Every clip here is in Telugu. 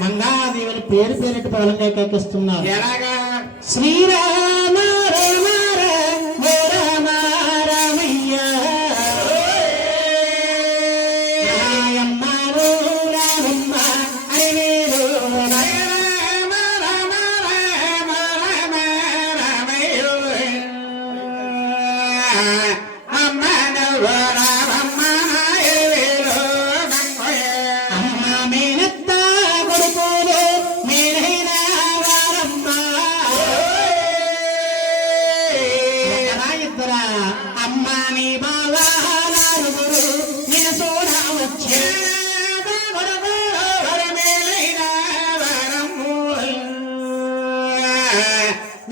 మంగాదేవిని పేరు పేరిట బలంగా కేకిస్తున్నారు ఎలాగా? శ్రీరామ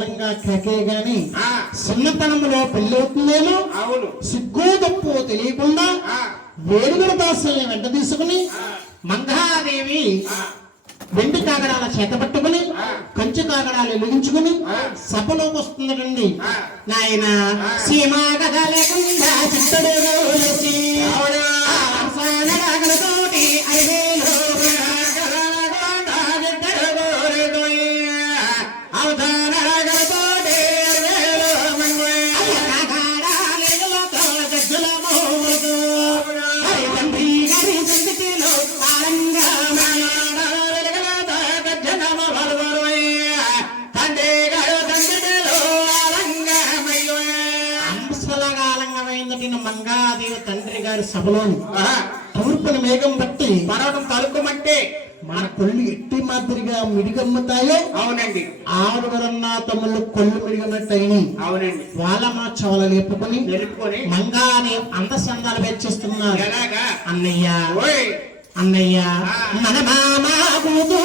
తోలంగా కేకే గాని చిన్నతనంలో పెళ్ళవుతుందేమో? అవును. సిగ్గు తప్పు తెలియకుండా వేడుగల దాసుల్ని వెంట తీసుకుని మంగాదేవి వెండి కాగడాల చేత పట్టుకుని కంచు కాగడాలు వెలిగించుకుని సభలోకి వస్తుందండి నాయన సీమా అంశలగాలంగమైనటువంటి మంగాదేవి తండ్రి గారి సభలోని తూర్పున మేఘం బట్టి పర్వతం తలుపుమంటే మన కొళ్ళు ఎట్టి మాదిరిగా మిడిగమ్ముతాయో అవునండి. ఆరుగురన్న తమ్ముళ్ళు కొళ్ళు మిడిగన్నట్టయినాయి అవునండి. వాళ్ళ మా చవల లేపుకొని నిలుపుకొని మంగాని అందసందాలు వెచ్చిస్తున్నారు ఎలాగా? అన్నయ్య ఓయ్. అన్నయ్య మన మామ కూతురు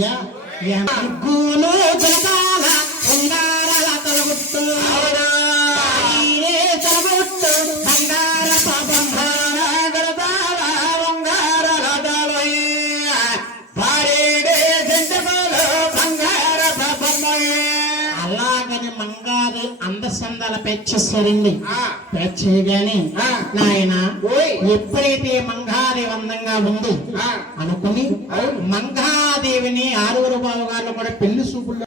या गुण जगा మంగారు అందసందాల పెచ్చేస్తారండి పెచ్చేయగానే ఆ. నాయన ఓయ్. ఎప్పుడైతే మంగారి అందంగా ఉంది ఆ. అనుకుని. మంగాదేవిని ఆరుగురు బావగారు కూడా పెళ్ళి చూపుల్లో